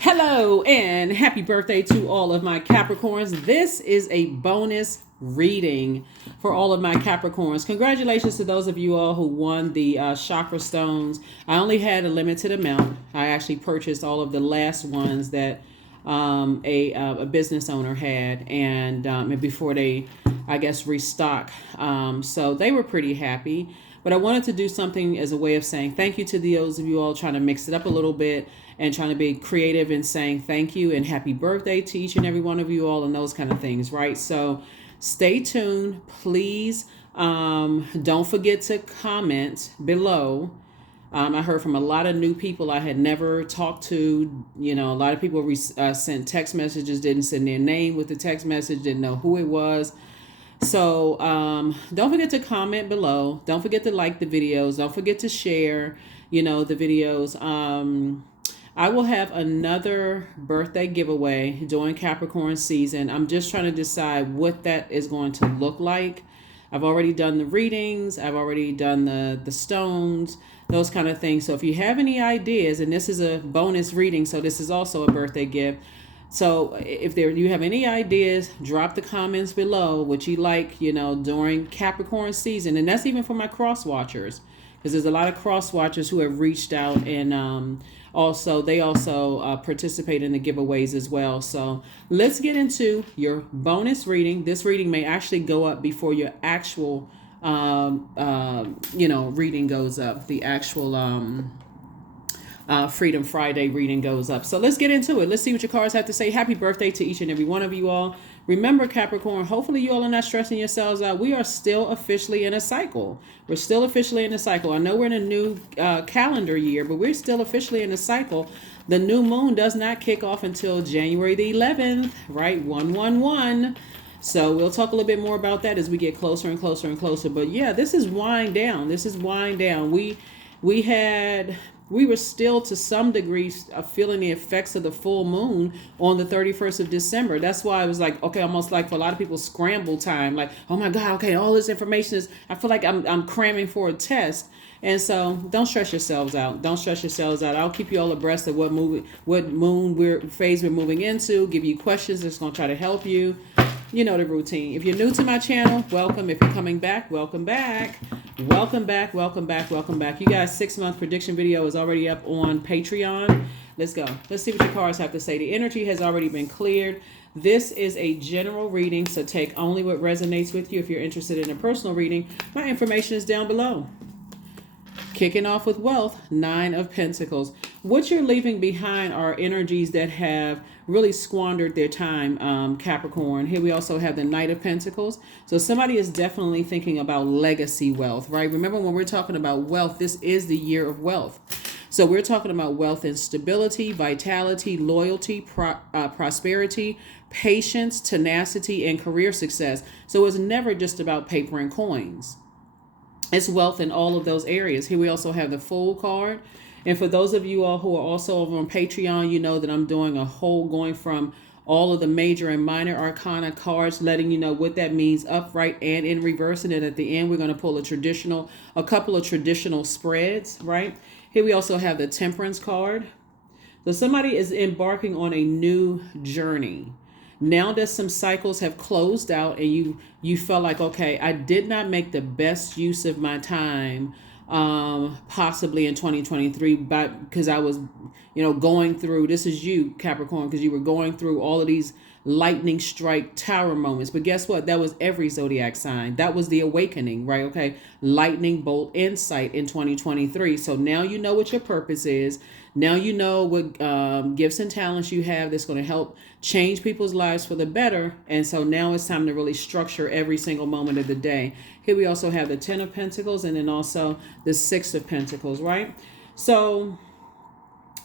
Hello and happy birthday to all of my Capricorns. This is a bonus reading for all of my Capricorns. Congratulations to those of you all who won the chakra stones. I only had a limited amount. I actually purchased all of the last ones that a business owner had, and before they, I guess, restock. So they were pretty happy. But I wanted to do something as a way of saying thank you to those of you all, trying to mix it up a little bit and trying to be creative in saying thank you and happy birthday to each and every one of you all and those kind of things, right? So stay tuned, please. Don't forget to comment below. I heard from a lot of new people I had never talked to. A lot of people sent text messages, didn't send their name with the text message, didn't know who it was. So don't forget to comment below. Don't forget to like the videos. Don't forget to share, the videos. I will have another birthday giveaway during Capricorn season. I'm just trying to decide what that is going to look like. I've already done the readings. I've already done the stones, those kind of things. So if you have any ideas, and this is a bonus reading, so this is also a birthday gift. So if you have any ideas, drop the comments below what you like, during Capricorn season. And that's even for my cross watchers, because there's a lot of cross watchers who have reached out, and they also participate in the giveaways as well. So let's get into your bonus reading. This reading may actually go up before your actual, reading goes up. The actual Freedom Friday reading goes up. So let's get into it. Let's see what your cards have to say. Happy birthday to each and every one of you all. Remember, Capricorn, hopefully you all are not stressing yourselves out. We are still officially in a cycle. We're still officially in a cycle. I know we're in a new calendar year, but we're still officially in a cycle. The new moon does not kick off until January the 11th, right? 111. So we'll talk a little bit more about that as we get closer and closer and closer. But yeah, this is wind down. We were still to some degree feeling the effects of the full moon on the 31st of December. That's why I was like, okay, almost like for a lot of people, scramble time. Like, oh my God, okay, all this information I feel like I'm cramming for a test. And so don't stress yourselves out. Don't stress yourselves out. I'll keep you all abreast of what moon phase we're moving into, give you questions that's going to try to help you. You know the routine. If you're new to my channel, welcome. If you're coming back, welcome back. Welcome back, welcome back, welcome back. You guys, 6-month prediction video is already up on Patreon. Let's go. Let's see what your cards have to say. The energy has already been cleared. This is a general reading, so take only what resonates with you. If you're interested in a personal reading, my information is down below. Kicking off with wealth, 9 of Pentacles. What you're leaving behind are energies that have really squandered their time, Capricorn. Here we also have the Knight of Pentacles. So somebody is definitely thinking about legacy wealth, right? Remember, when we're talking about wealth, this is the year of wealth. So we're talking about wealth and stability, vitality, loyalty, prosperity, patience, tenacity, and career success. So it's never just about paper and coins. It's wealth in all of those areas. Here we also have the Fool card. And for those of you all who are also over on Patreon, you know that I'm doing a whole going from all of the major and minor arcana cards, letting you know what that means upright and in reverse. And then at the end, we're going to pull a couple of traditional spreads, right? Here we also have the Temperance card. So somebody is embarking on a new journey. Now that some cycles have closed out and you felt like, okay, I did not make the best use of my time, possibly in 2023, but because I was, going through, this is you, Capricorn, because you were going through all of these lightning strike tower moments. But guess what? That was every zodiac sign. That was the awakening, right? Okay. Lightning bolt insight in 2023. So now you know what your purpose is. Now you know what gifts and talents you have that's going to help change people's lives for the better. And so now it's time to really structure every single moment of the day. Here we also have the 10 of Pentacles and then also the 6 of Pentacles, right? So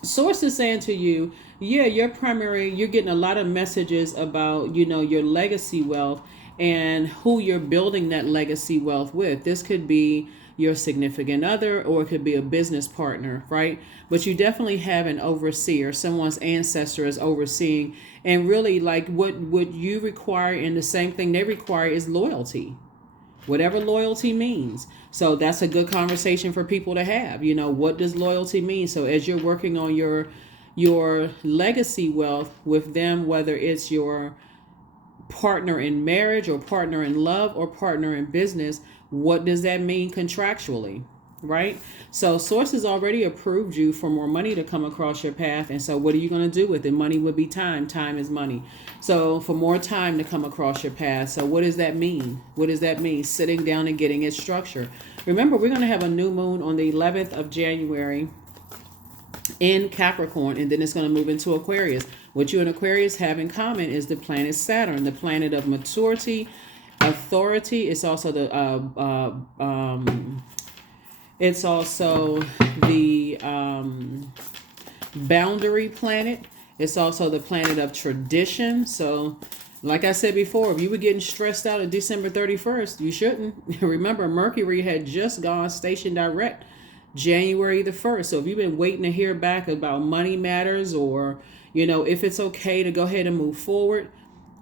Source is saying to you, yeah, you're getting a lot of messages about, your legacy wealth and who you're building that legacy wealth with. This could be your significant other, or it could be a business partner, right? But you definitely have an overseer, someone's ancestor is overseeing, and really like what you require, and the same thing they require is loyalty. Whatever loyalty means. So that's a good conversation for people to have. What does loyalty mean? So as you're working on your your legacy wealth with them, whether it's your partner in marriage or partner in love or partner in business. What does that mean contractually? Right? So sources already approved you for more money to come across your path. And so what are you going to do with it? Money would be time. Time is money. So for more time to come across your path. So what does that mean? What does that mean? Sitting down and getting it structured. Remember, we're going to have a new moon on the 11th of January in Capricorn, and then it's going to move into Aquarius. What you and Aquarius have in common is the planet Saturn, the planet of maturity, authority. It's also the boundary planet. It's also the planet of tradition. So, like I said before, if you were getting stressed out at December 31st, you shouldn't. Remember, Mercury had just gone station direct January the 1st. So if you've been waiting to hear back about money matters, or, if it's okay to go ahead and move forward,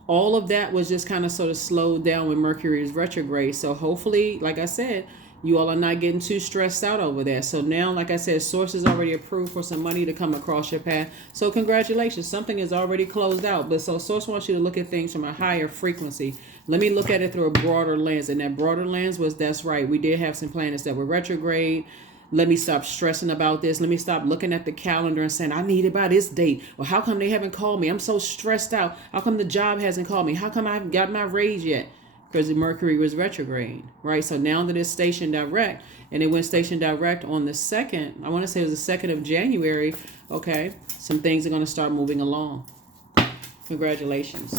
all of that was just kind of sort of slowed down when Mercury is retrograde. So hopefully, like I said, you all are not getting too stressed out over that. So now, like I said, sources already approved for some money to come across your path. So congratulations, something is already closed out. But so source wants you to look at things from a higher frequency. Let me look at it through a broader lens. And that broader lens was, that's right, we did have some planets that were retrograde. Let me stop stressing about this. Let me stop looking at the calendar and saying, I need it by this date. Well, how come they haven't called me? I'm so stressed out. How come the job hasn't called me? How come I haven't got my raise yet? Because the Mercury was retrograde, right? So now that it's stationed direct, and it went stationed direct on the 2nd, I want to say it was the 2nd of January, okay, some things are going to start moving along. Congratulations.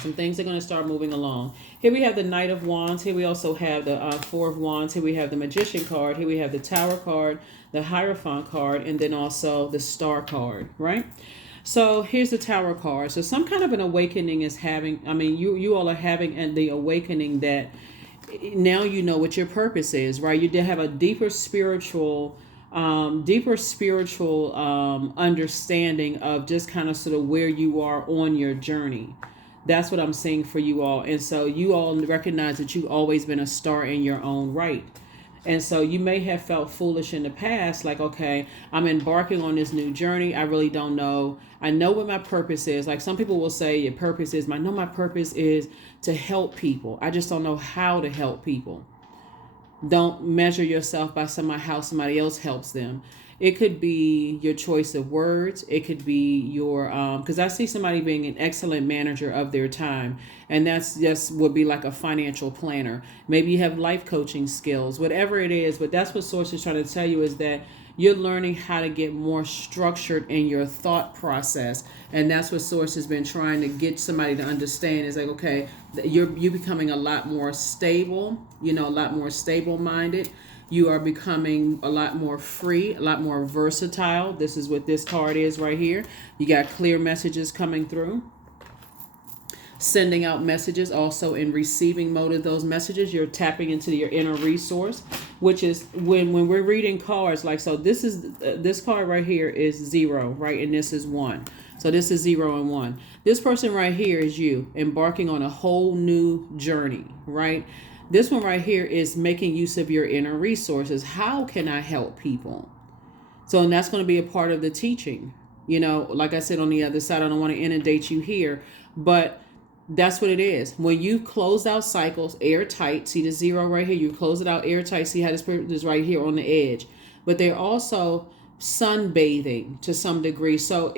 Some things are going to start moving along. Here we have the Knight of Wands. Here we also have the Four of Wands. Here we have the Magician card. Here we have the Tower card, the Hierophant card, and then also the Star card, right? So here's the Tower card. So some kind of an awakening is having, you all are having the awakening that now you know what your purpose is, right? You did have a deeper spiritual understanding of just kind of sort of where you are on your journey. That's what I'm seeing for you all. And so you all recognize that you've always been a star in your own right. And so you may have felt foolish in the past, like, okay, I'm embarking on this new journey. I really don't know. I know what my purpose is. Like some people will say your purpose is, my purpose is to help people. I just don't know how to help people. Don't measure yourself by how somebody else helps them. It could be your choice of words. It could be your, because I see somebody being an excellent manager of their time. And that's just would be like a financial planner. Maybe you have life coaching skills, whatever it is. But that's what Source is trying to tell you, is that you're learning how to get more structured in your thought process. And that's what Source has been trying to get somebody to understand, is like, okay, you're becoming a lot more stable, a lot more stable minded. You are becoming a lot more free, a lot more versatile. This is what this card is right here. You got clear messages coming through. Sending out messages, also in receiving mode of those messages. You're tapping into your inner resource, which is when we're reading cards, like, so this card right here is 0, right? And this is 1. So this is 0 and 1. This person right here is you embarking on a whole new journey, right? This one right here is making use of your inner resources. How can I help people? So, and that's going to be a part of the teaching. Like I said, on the other side, I don't want to inundate you here, but that's what it is. When you close out cycles airtight, see the 0 right here, you close it out airtight. See how this person is right here on the edge, but they're also sunbathing to some degree. So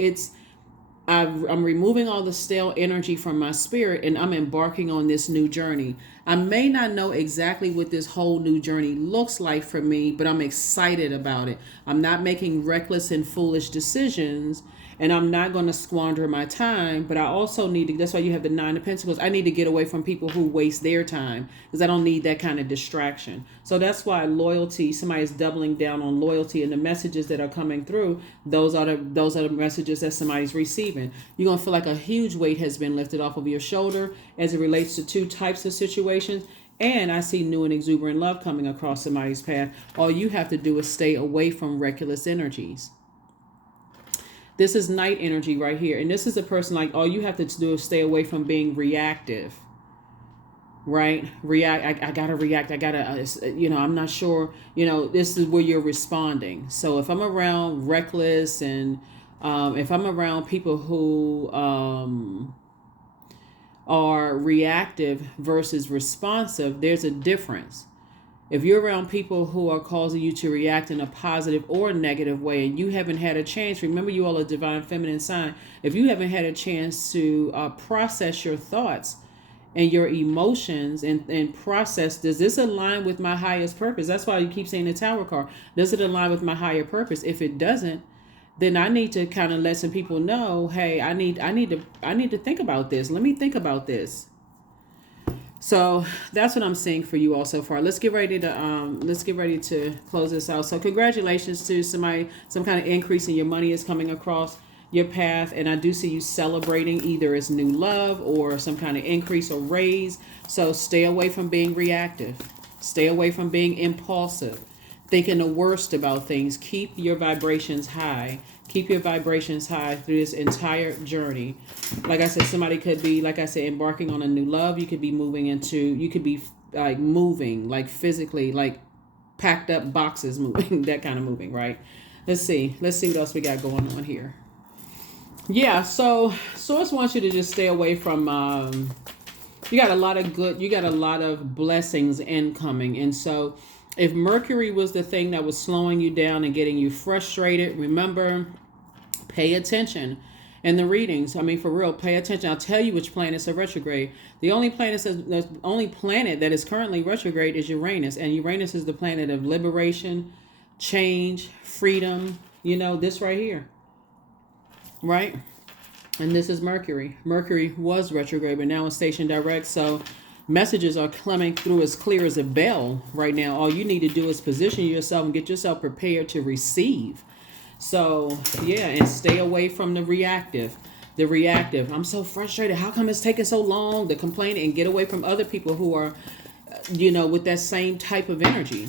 I'm removing all the stale energy from my spirit, and I'm embarking on this new journey. I may not know exactly what this whole new journey looks like for me, but I'm excited about it. I'm not making reckless and foolish decisions, and I'm not going to squander my time. But I also need to, that's why you have the 9 of Pentacles. I need to get away from people who waste their time, because I don't need that kind of distraction. So that's why loyalty, somebody's doubling down on loyalty, and the messages that are coming through, those are the messages that somebody's receiving. You're going to feel like a huge weight has been lifted off of your shoulder as it relates to 2 types of situations. And I see new and exuberant love coming across somebody's path. All you have to do is stay away from reckless energies. This is night energy right here. And this is a person, like, all you have to do is stay away from being reactive. Right? I gotta react. I gotta, I'm not sure, this is where you're responding. So if I'm around reckless and If I'm around people who are reactive versus responsive, there's a difference. If you're around people who are causing you to react in a positive or negative way, and you haven't had a chance, remember you all are divine feminine sign, if you haven't had a chance to process your thoughts and your emotions and process, does this align with my highest purpose? That's why you keep saying the Tower card. Does it align with my higher purpose? If it doesn't, then I need to kind of let some people know, hey, I need to think about this. Let me think about this. So that's what I'm seeing for you all so far. Let's get ready to close this out. So congratulations to somebody. Some kind of increase in your money is coming across your path, and I do see you celebrating either as new love or some kind of increase or raise. So stay away from being reactive. Stay away from being impulsive, thinking the worst about things. Keep your vibrations high. Keep your vibrations high through this entire journey. Like I said, somebody could be, like I said, embarking on a new love. You could be you could be like moving, like physically, like packed up boxes moving, that kind of moving, right? Let's see what else we got going on here. Yeah, so Source wants you to just stay away from, you got a lot of blessings incoming. And so if Mercury was the thing that was slowing you down and getting you frustrated, remember, pay attention in the readings. I mean, for real, pay attention. I'll tell you which planets are retrograde. The only planet that is currently retrograde is Uranus. And Uranus is the planet of liberation, change, freedom. You know, this right here. Right? And this is Mercury. Mercury was retrograde, but now it's station direct. So messages are coming through as clear as a bell right now. All you need to do is position yourself and get yourself prepared to receive. So, yeah, and stay away from the reactive. I'm so frustrated. How come it's taking so long? The complaining, and get away from other people who are, with that same type of energy.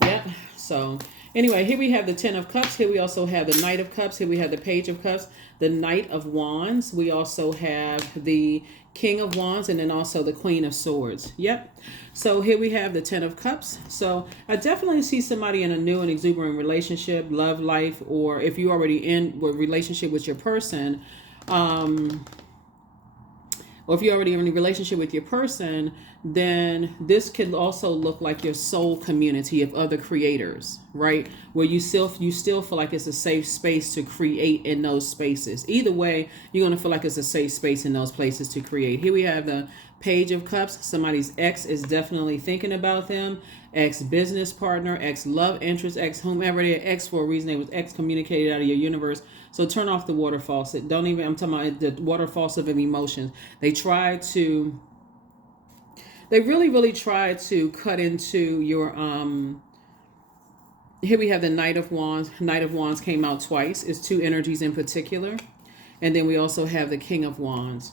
Yep. So, anyway, here we have the 10 of Cups. Here we also have the Knight of Cups. Here we have the Page of Cups, the Knight of Wands. We also have the King of Wands, and then also the Queen of Swords. Yep. So here we have the 10 of Cups. So I definitely see somebody in a new and exuberant relationship, love life, or if you're already in a relationship with your person, or if you're already in a relationship with your person, then this could also look like your soul community of other creators, right? Where you still feel like it's a safe space to create in those spaces. Either way, you're going to feel like it's a safe space in those places to create. Here we have the Page of Cups. Somebody's ex is definitely thinking about them. Ex-business partner, ex-love interest, whomever they're ex for a reason. They was excommunicated out of your universe. So turn off the water faucet. I'm talking about the water faucet of emotions. They really try to cut into your, here we have the Knight of Wands. Knight of Wands came out twice. It's two energies in particular. And then we also have the King of Wands.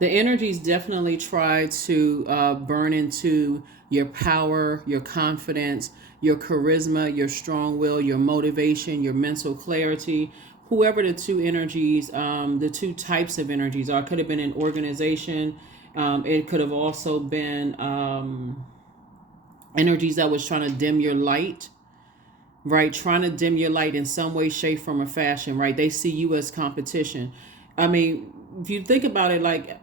The energies definitely try to burn into your power, your confidence, your charisma, your strong will, your motivation, your mental clarity. Whoever the two energies, the two types of energies are, could have been an organization. It could have also been energies that was trying to dim your light, right? Trying to dim your light in some way, shape, form, or fashion, right? They see you as competition. I mean, if you think about it, like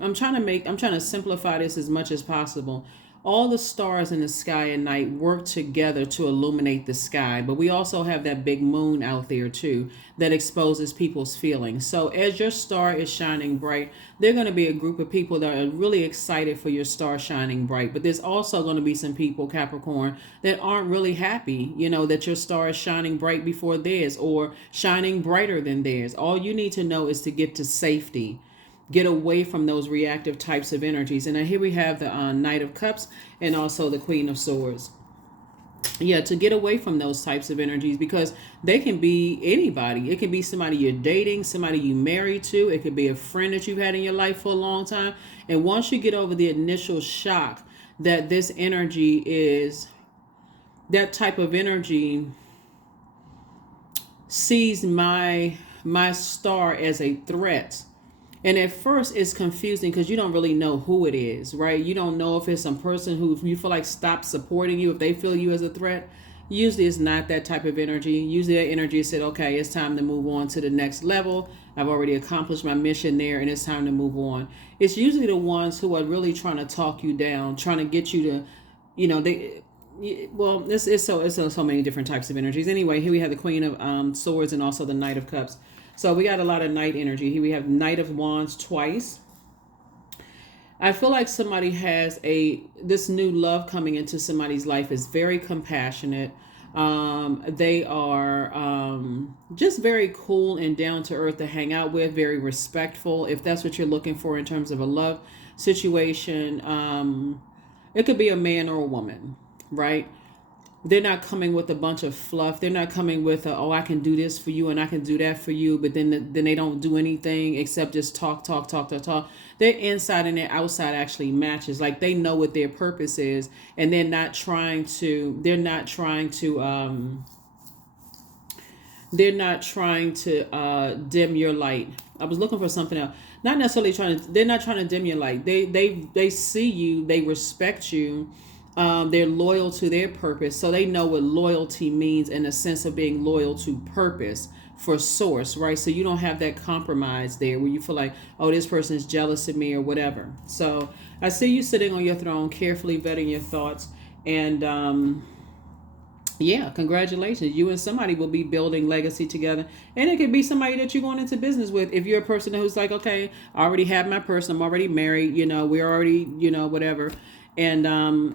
I'm trying to simplify this as much as possible. All the stars in the sky at night work together to illuminate the sky, but we also have that big moon out there too that exposes people's feelings. So as your star is shining bright, there are going to be a group of people that are really excited for your star shining bright, but there's also going to be some people, Capricorn, that aren't really happy, that your star is shining bright before theirs or shining brighter than theirs. All you need to know is to get to safety. Get away from those reactive types of energies. And here we have the Knight of Cups and also the Queen of Swords. Yeah, to get away from those types of energies, because they can be anybody. It can be somebody you're dating, somebody you married to. It could be a friend that you've had in your life for a long time. And once you get over the initial shock that this energy is, that type of energy sees my star as a threat. And at first it's confusing because you don't really know who it is, right? You don't know if it's some person who you feel like stopped supporting you, if they feel you as a threat. Usually it's not that type of energy. Usually that energy said, okay, it's time to move on to the next level. I've already accomplished my mission there and it's time to move on. It's usually the ones who are really trying to talk you down, trying to get you to, well, it's so many different types of energies. Anyway, here we have the Queen of Swords and also the Knight of Cups. So we got a lot of Knight energy. Here we have Knight of Wands twice. I feel like somebody has this new love coming into somebody's life is very compassionate. They are just very cool and down to earth to hang out with, very respectful. If that's what you're looking for in terms of a love situation, it could be a man or a woman, right? They're not coming with a bunch of fluff. They're not coming with oh, I can do this for you and I can do that for you, but then they don't do anything except just talk. Their inside and their outside actually matches. Like they know what their purpose is, and they're not trying to dim your light. I was looking for something else. Not necessarily they're not trying to dim your light. They see you, they respect you. They're loyal to their purpose, so they know what loyalty means in the sense of being loyal to purpose for source, right? So you don't have that compromise there where you feel like, oh, this person is jealous of me or whatever. So I see you sitting on your throne, carefully vetting your thoughts, and yeah, congratulations. You and somebody will be building legacy together. And it could be somebody that you're going into business with. If you're a person who's like, okay, I already have my person, I'm already married, we're already, whatever. And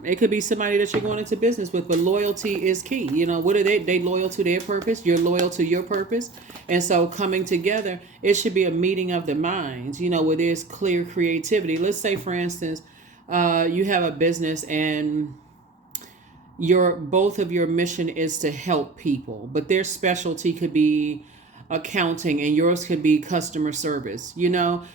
it could be somebody that you're going into business with, but loyalty is key. What are they loyal to their purpose? You're loyal to your purpose. And so coming together, it should be a meeting of the minds, where there's clear creativity. Let's say, for instance, you have a business and both of your mission is to help people, but their specialty could be accounting and yours could be customer service,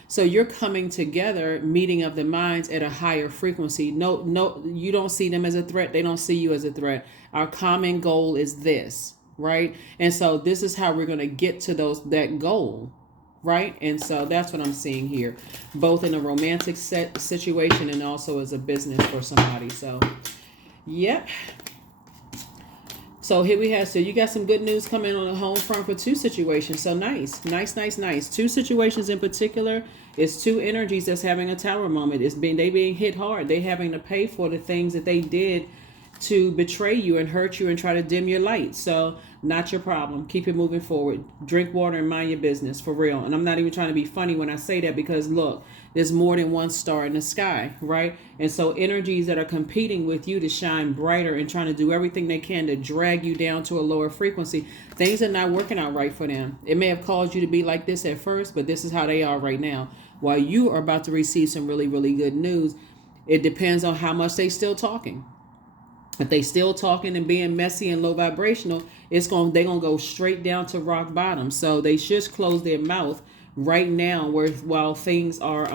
so you're coming together, meeting of the minds at a higher frequency. No, you don't see them as a threat. They don't see you as a threat. Our common goal is this, right? And so this is how we're going to get to that goal, right? And so that's what I'm seeing here, both in a romantic situation and also as a business for somebody. So yep. So here we have, so you got some good news coming on the home front for two situations. So nice. Two situations in particular. It's two energies that's having a tower moment. They being hit hard. They having to pay for the things that they did to betray you and hurt you and try to dim your light. So not your problem. Keep it moving forward. Drink water and mind your business, for real. And I'm not even trying to be funny when I say that, because look, there's more than one star in the sky, right? And so energies that are competing with you to shine brighter and trying to do everything they can to drag you down to a lower frequency, things are not working out right for them. It may have caused you to be like this at first, but this is how they are right now. While you are about to receive some really, really good news, it depends on how much they still talking. If they still talking and being messy and low vibrational, they're gonna go straight down to rock bottom. So they should close their mouth right now, while things are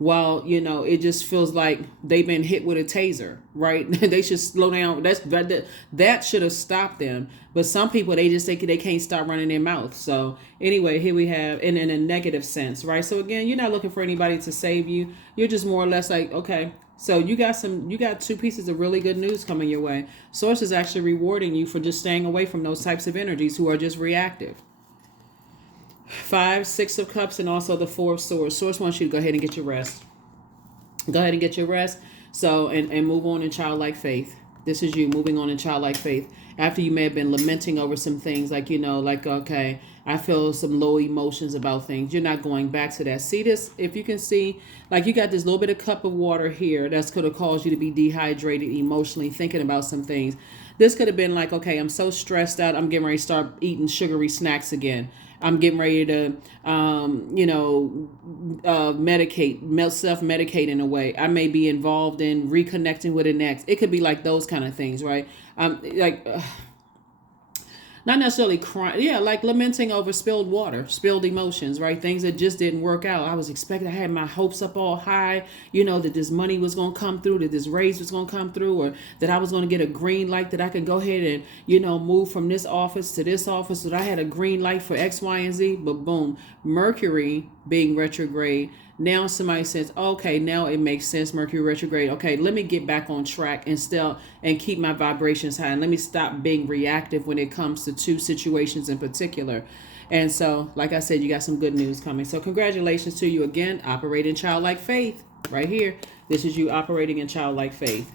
it just feels like they've been hit with a taser, right? They should slow down. That should have stopped them. But some people, they can't stop running their mouth. So anyway, here we have, and in a negative sense, right? So again, you're not looking for anybody to save you. You're just more or less like, okay. So you got two pieces of really good news coming your way. Source is actually rewarding you for just staying away from those types of energies who are just reactive. 5, 6 of Cups, and also the 4 of Swords. Source wants you to go ahead and get your rest. Go ahead and get your rest. So, and move on in childlike faith. This is you moving on in childlike faith. After you may have been lamenting over some things, like, okay, I feel some low emotions about things. You're not going back to that. See this? If you can see, like, you got this little bit of cup of water here that's could have caused you to be dehydrated emotionally, thinking about some things. This could have been like, okay, I'm so stressed out, I'm getting ready to start eating sugary snacks again. I'm getting ready to, self-medicate in a way. I may be involved in reconnecting with an ex. It could be like those kind of things, right? Not necessarily crying. Yeah, like lamenting over spilled water, spilled emotions, right? Things that just didn't work out. I was expecting, I had my hopes up all high, that this money was going to come through, that this raise was going to come through, or that I was going to get a green light, that I could go ahead and, move from this office to this office, that I had a green light for X, Y, and Z. But boom, Mercury being retrograde Now somebody says, okay, now it makes sense, Mercury retrograde. Okay, let me get back on track and still and keep my vibrations high. And let me stop being reactive when it comes to two situations in particular. And so, like I said, you got some good news coming. So congratulations to you again, operating childlike faith. Right here. This is you operating in childlike faith.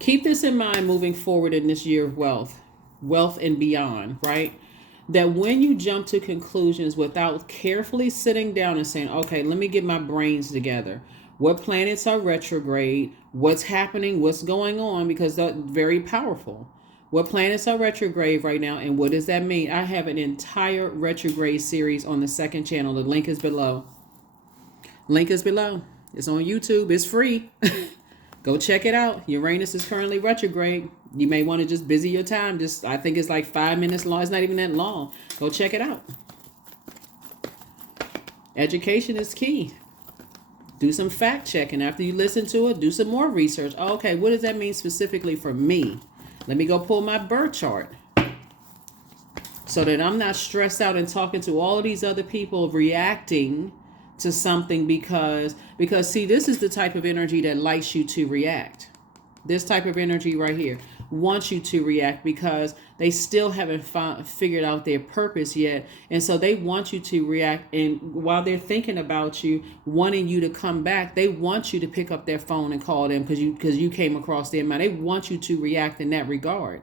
Keep this in mind moving forward in this year of wealth and beyond, right? That when you jump to conclusions without carefully sitting down and saying, okay, let me get my brains together. What planets are retrograde? What's happening? What's going on? Because they're very powerful. What planets are retrograde right now, and what does that mean? I have an entire retrograde series on the second channel. The link is below. Link is below. It's on YouTube. It's free. Go check it out. Uranus is currently retrograde. You may want to just busy your time. I think it's like 5 minutes long. It's not even that long. Go check it out. Education is key. Do some fact checking. After you listen to it, do some more research. Okay, what does that mean specifically for me? Let me go pull my birth chart so that I'm not stressed out and talking to all of these other people reacting to something because see, this is the type of energy that likes you to react. This type of energy right here wants you to react because they still haven't figured out their purpose yet. And so they want you to react. And while they're thinking about you, wanting you to come back, they want you to pick up their phone and call them because you came across their mind. They want you to react in that regard.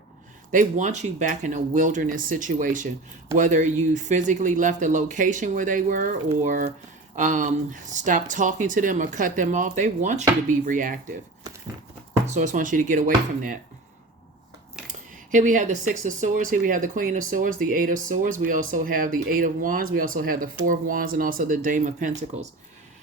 They want you back in a wilderness situation, whether you physically left the location where they were or stop talking to them or cut them off. They want you to be reactive. Source wants you to get away from that. Here we have the Six of Swords. Here we have the Queen of Swords, the Eight of Swords. We also have the Eight of Wands. We also have the Four of Wands and also the Dame of Pentacles.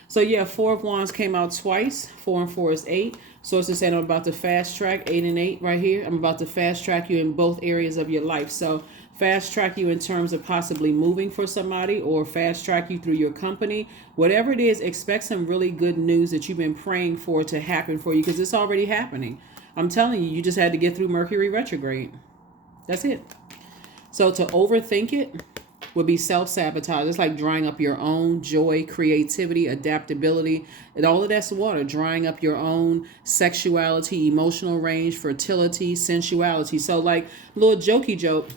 So yeah, Four of Wands came out twice. 4 and 4 is 8. Source is saying I'm about to fast track 8 and 8 right here. I'm about to fast track you in both areas of your life. So fast track you in terms of possibly moving for somebody or fast track you through your company. Whatever it is, expect some really good news that you've been praying for to happen for you because it's already happening. I'm telling you, you just had to get through Mercury retrograde. That's it. So to overthink it would be self-sabotage. It's like drying up your own joy, creativity, adaptability, and all of that's water. Drying up your own sexuality, emotional range, fertility, sensuality. So like little jokey joke.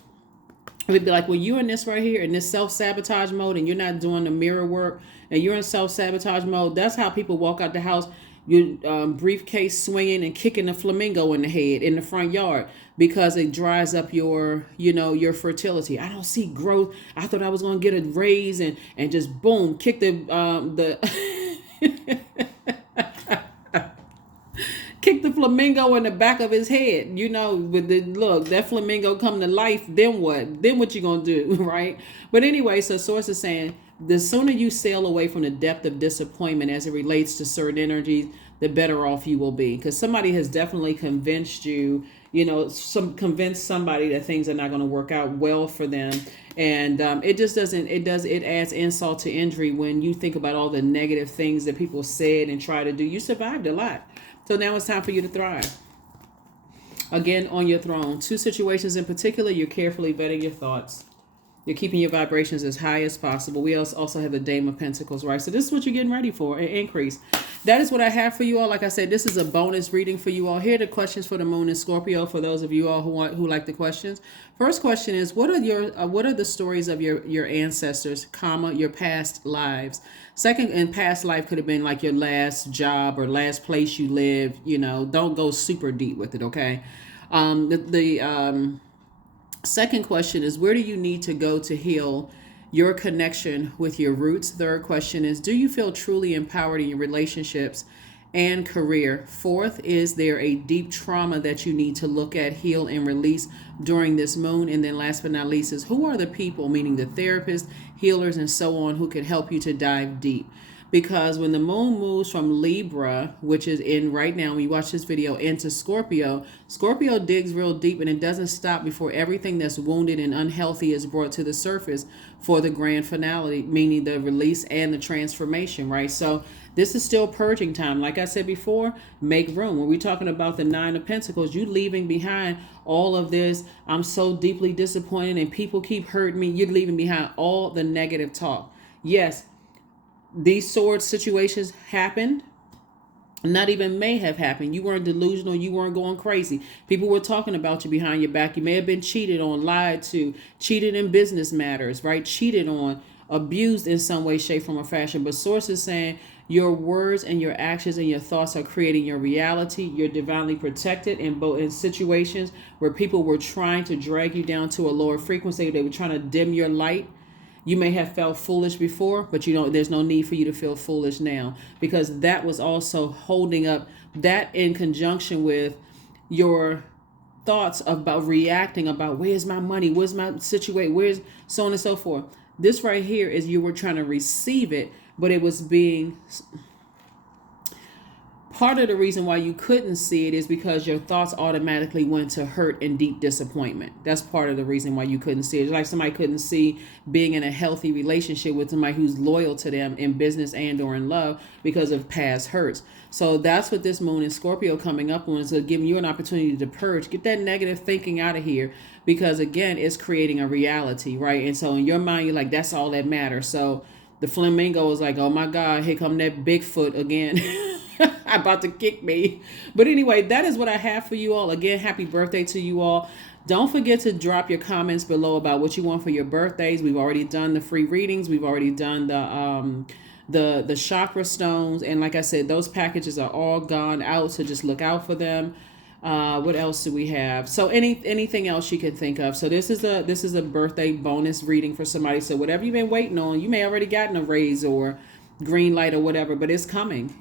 It would be like, well, you're in this right here, in this self-sabotage mode, and you're not doing the mirror work, and you're in self-sabotage mode. That's how people walk out the house, you briefcase swinging and kicking a flamingo in the head in the front yard because it dries up your fertility. I don't see growth. I thought I was going to get a raise and just boom, kick the kick the flamingo in the back of his head, with the look, that flamingo come to life, then what? Then what you gonna do, right? But anyway, so Source is saying the sooner you sail away from the depth of disappointment as it relates to certain energies, the better off you will be. Because somebody has definitely convinced you, convinced somebody that things are not going to work out well for them. And it adds insult to injury when you think about all the negative things that people said and try to do. You survived a lot. So now it's time for you to thrive. Again, on your throne. 2 situations in particular, you're carefully vetting your thoughts. You're keeping your vibrations as high as possible. We also have the Dame of Pentacles, right? So this is what you're getting ready for, an increase. That is what I have for you all. Like I said, this is a bonus reading for you all. Here are the questions for the Moon in Scorpio for those of you all who like the questions. First question is, what are the stories of your ancestors, your past lives? Second, in past life could have been like your last job or last place you lived. Don't go super deep with it, okay? Second question is, where do you need to go to heal your connection with your roots? Third question is, do you feel truly empowered in your relationships and career? Fourth, is there a deep trauma that you need to look at, heal, and release during this moon? And then last but not least is, who are the people, meaning the therapists, healers, and so on, who can help you to dive deep? Because when the moon moves from Libra, which is in right now, when you watch this video, into Scorpio digs real deep, and it doesn't stop before everything that's wounded and unhealthy is brought to the surface for the grand finale, meaning the release and the transformation, right? So this is still purging time. Like I said before, make room. When we're talking about the 9 of Pentacles, you leaving behind all of this, I'm so deeply disappointed and people keep hurting me. You're leaving behind all the negative talk. Yes, these sword situations happened, not even may have happened. You weren't delusional. You weren't going crazy. People were talking about you behind your back. You may have been cheated on, lied to, cheated in business matters, right? Cheated on, abused in some way, shape, form, or fashion. But sources saying your words and your actions and your thoughts are creating your reality. You're divinely protected in situations where people were trying to drag you down to a lower frequency. They were trying to dim your light. You may have felt foolish before, but there's no need for you to feel foolish now, because that was also holding up, that in conjunction with your thoughts about reacting about where's my money, where's my situation, where's so on and so forth. This right here is you were trying to receive it, but it was being part of the reason why you couldn't see it is because your thoughts automatically went to hurt and deep disappointment. That's part of the reason why you couldn't see it. It's like somebody couldn't see being in a healthy relationship with somebody who's loyal to them in business and or in love because of past hurts. So that's what this moon in Scorpio coming up on, is giving you an opportunity to purge, get that negative thinking out of here, because again, it's creating a reality, right? And so in your mind, you're like, that's all that matters. So the flamingo is like, oh my God, here come that Bigfoot again. About to kick me. But anyway, that is what I have for you all. Again, happy birthday to you all. Don't forget to drop your comments below about what you want for your birthdays. We've already done the free readings. We've already done the chakra stones. And like I said, those packages are all gone out, so just look out for them. What else do we have? So anything else you can think of. So this is a birthday bonus reading for somebody. So whatever you've been waiting on, you may already gotten a raise or green light or whatever, but it's coming,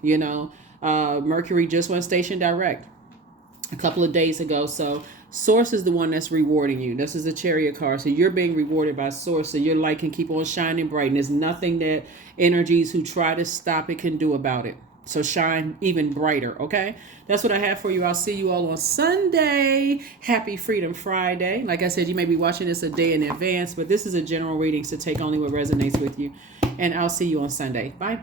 Mercury just went station direct a couple of days ago. So source is the one that's rewarding you. This is a Chariot card. So you're being rewarded by source. So your light can keep on shining bright. And there's nothing that energies who try to stop it can do about it. So shine even brighter, okay? That's what I have for you. I'll see you all on Sunday. Happy Freedom Friday. Like I said, you may be watching this a day in advance, but this is a general reading, so take only what resonates with you. And I'll see you on Sunday. Bye.